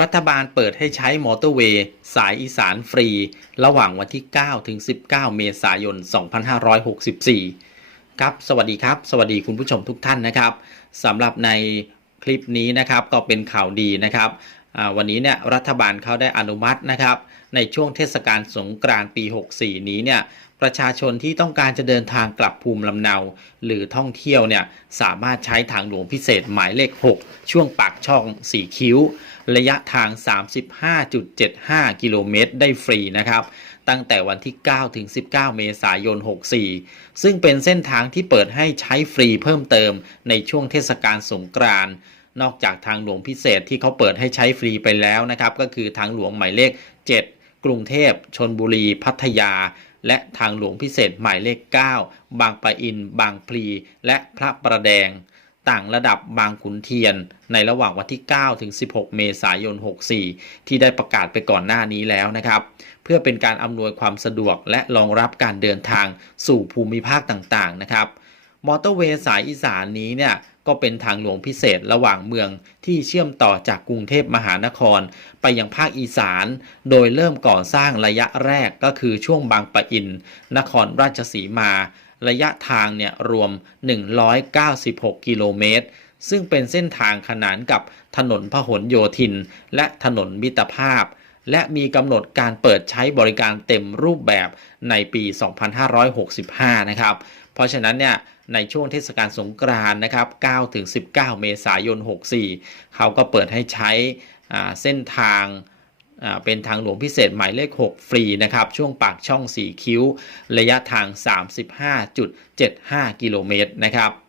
รัฐบาลเปิดให้ใช้มอเตอร์เวย์สายอีสานฟรี ระหว่างวันที่ 9 ถึง 19 เมษายน 2564 ครับ สวัสดีครับ สวัสดีคุณผู้ชมทุกท่านนะครับสำหรับในคลิปนี้นะครับก็เป็นข่าวดีนะครับ วันนี้เนี่ยรัฐบาลเขาได้อนุมัตินะครับ ในช่วงเทศกาลสงกรานต์ปี 64 นี้เนี่ยประชาชนที่ต้องการจะเดินทางกลับภูมิลำเนา หรือท่องเที่ยวเนี่ยสามารถใช้ทางหลวงพิเศษหมายเลข 6 ช่วงปากช่องสีคิ้ว ระยะทาง 35.75 กิโลเมตรได้ฟรีนะครับ ตั้งแต่วันที่ 9 ถึง 19 เมษายน 64 ซึ่งเป็นเส้นทางที่เปิดให้ใช้ฟรีเพิ่มเติมในช่วงเทศกาลสงกรานต์ นอกจากทางหลวงพิเศษที่เขาเปิดให้ใช้ฟรีไปแล้วนะครับ ก็คือทางหลวงหมายเลข 7 กรุงเทพชนบุรี พัทยา และทางหลวงพิเศษหมายเลข 9 บางปะอิน บางพลี และพระประแดง ต่างระดับบางขุนเทียน ในระหว่างวันที่ 9 ถึง 16 เมษายน 64 ที่ได้ประกาศไปก่อนหน้านี้แล้วนะครับ เพื่อเป็นการอำนวยความสะดวกและรองรับการเดินทางสู่ภูมิภาคต่างๆนะครับ มอเตอร์เวย์สายอีสานนี้เนี่ยก็เป็นทางหลวงพิเศษระหว่างเมืองที่เชื่อมต่อจากกรุงเทพมหานคร ไปยังภาคอีสาน โดยเริ่มก่อสร้างระยะแรกก็คือช่วงบางปะอิน นครราชสีมา ระยะทางเนี่ยรวม 196 กิโลเมตร ซึ่งเป็นเส้นทางขนานกับถนนพหลโยธิน และถนนมิตรภาพ และมีกำหนดการเปิดใช้บริการเต็มรูปแบบในปี 2565 นะครับ เพราะฉะนั้นเนี่ยในช่วงเทศกาลสงกรานต์นะครับ9ถึง19 เมษายน 64 เขาก็เปิดให้ใช้เส้นทางเป็นทางหลวงพิเศษหมายเลข 6 ฟรีนะครับ ช่วงปากช่องสีคิ้ว ระยะทาง 35.75 กิโลเมตรนะครับ